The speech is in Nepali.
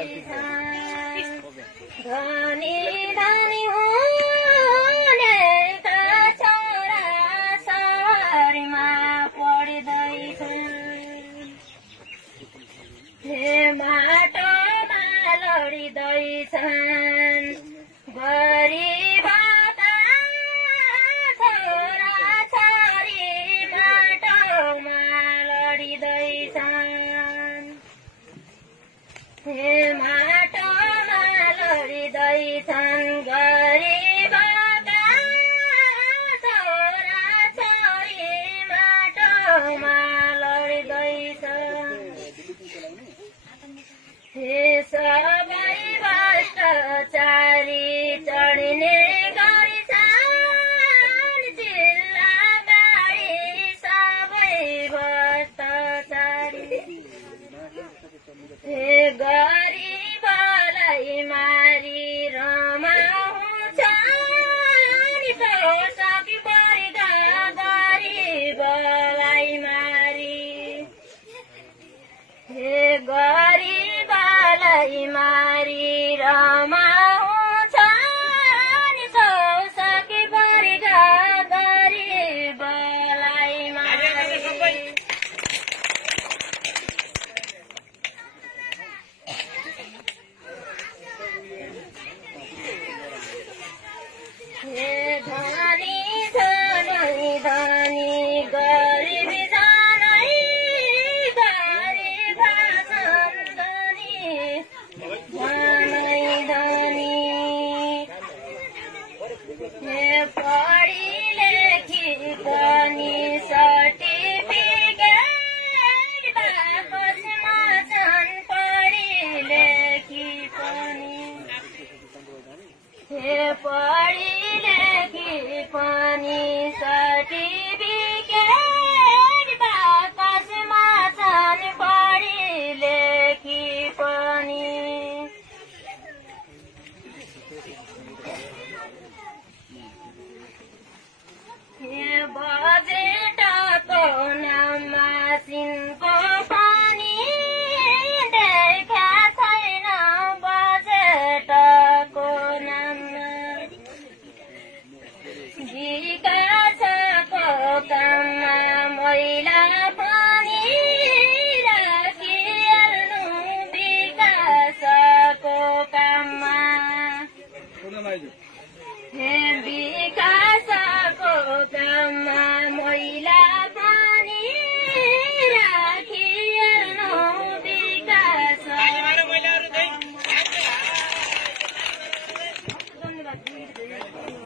धनी धनी हुनेका छोरा सहरमा पढ्दैछन् हे माटोमा लडिँदैछन् गरिबका छोरा छोरी माटोमा लडिँदैछन् हे माटोमा लडिँदैछन् गरिबका छोरा छोरी माटोमा लडिँदैछन् हे सबै भ्रष्टाचारी चढ्ने गरिछन् जिल्ला गाडी सबै भ्रष्टाचारी हे गरिबलाई मारी रमाउँछन् सकी परिगा गरिबलाई मारी हे गरिबलाई मारी रमाउँछन् सकी परिगा गरिबलाई मारी हे धनी धनी धनी गरिब धनी गरिब धनी धनी धनी हे पढी लेखी पनि सर्टिफिकेट बाकसमा छन् पढी लेखी पनि हे पढी लेखी पनि सर्टिफिकेट बाकसमा छन् पढी लेखी पनि हे बजेटको नाममा सिनको पानी देखा छैन बजेटको नाममा विकासको काममा मैला पनि राखिहाल्नु विकासको काममा हे विकासको काममा मैला पनि राखिहाल्नु विकास